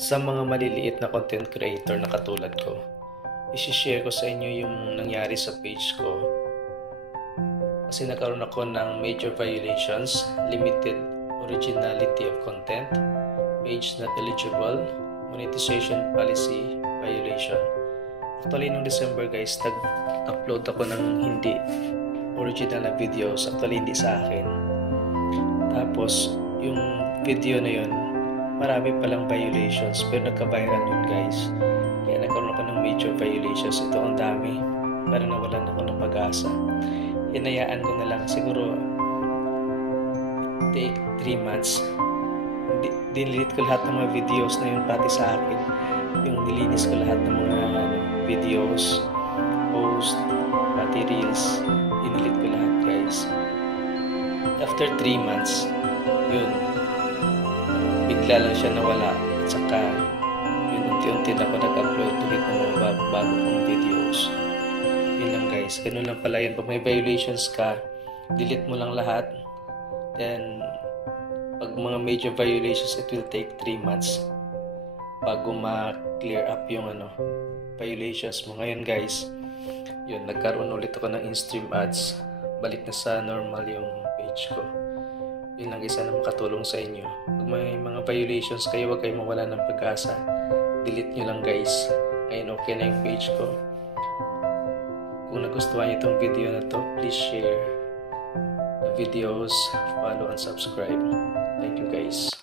Sa mga maliliit na content creator na katulad ko, isi-share ko sa inyo yung nangyari sa page ko kasi nagkaroon ako ng major violations, limited originality of content, page not eligible, monetization policy violation. Actually, nung December guys, nag-upload ako ng hindi original na videos, actually hindi sa akin. Tapos, yung video na yun, marami palang violations pero nagka-viral yun guys. Kaya nagkaroon ako ng major violations. Ito ang dami. Parang nawalan ako ng pag-asa. Hinayaan ko na lang. Siguro take 3 months. Dinelete ko lahat ng mga videos na yun pati sa akin. Yung nilinis ko lahat ng mga videos, post, pati reels. Dinelete ko lahat guys. After 3 months, yun, bigla lang siya nawala at saka yun unti-unti na ako nag-upload ulit ng mga bago kong videos. Yun lang guys, ganun lang pala yun. Pag may violations ka, delete mo lang lahat. Then pag mga major violations, it will take 3 months bago ma-clear up yung violations mo. Ngayon guys, yun, nagkaroon ulit ako ng in-stream ads. Balik na sa normal yung page ko. Yun lang isa na makatulong sa inyo. Pag may mga violations kayo, huwag kayo mawala ng pag-asa. Delete nyo lang guys. Ngayon okay na yung page ko. Kung nagustuhan nyo itong video na to, please share the videos, follow and subscribe. Thank you guys.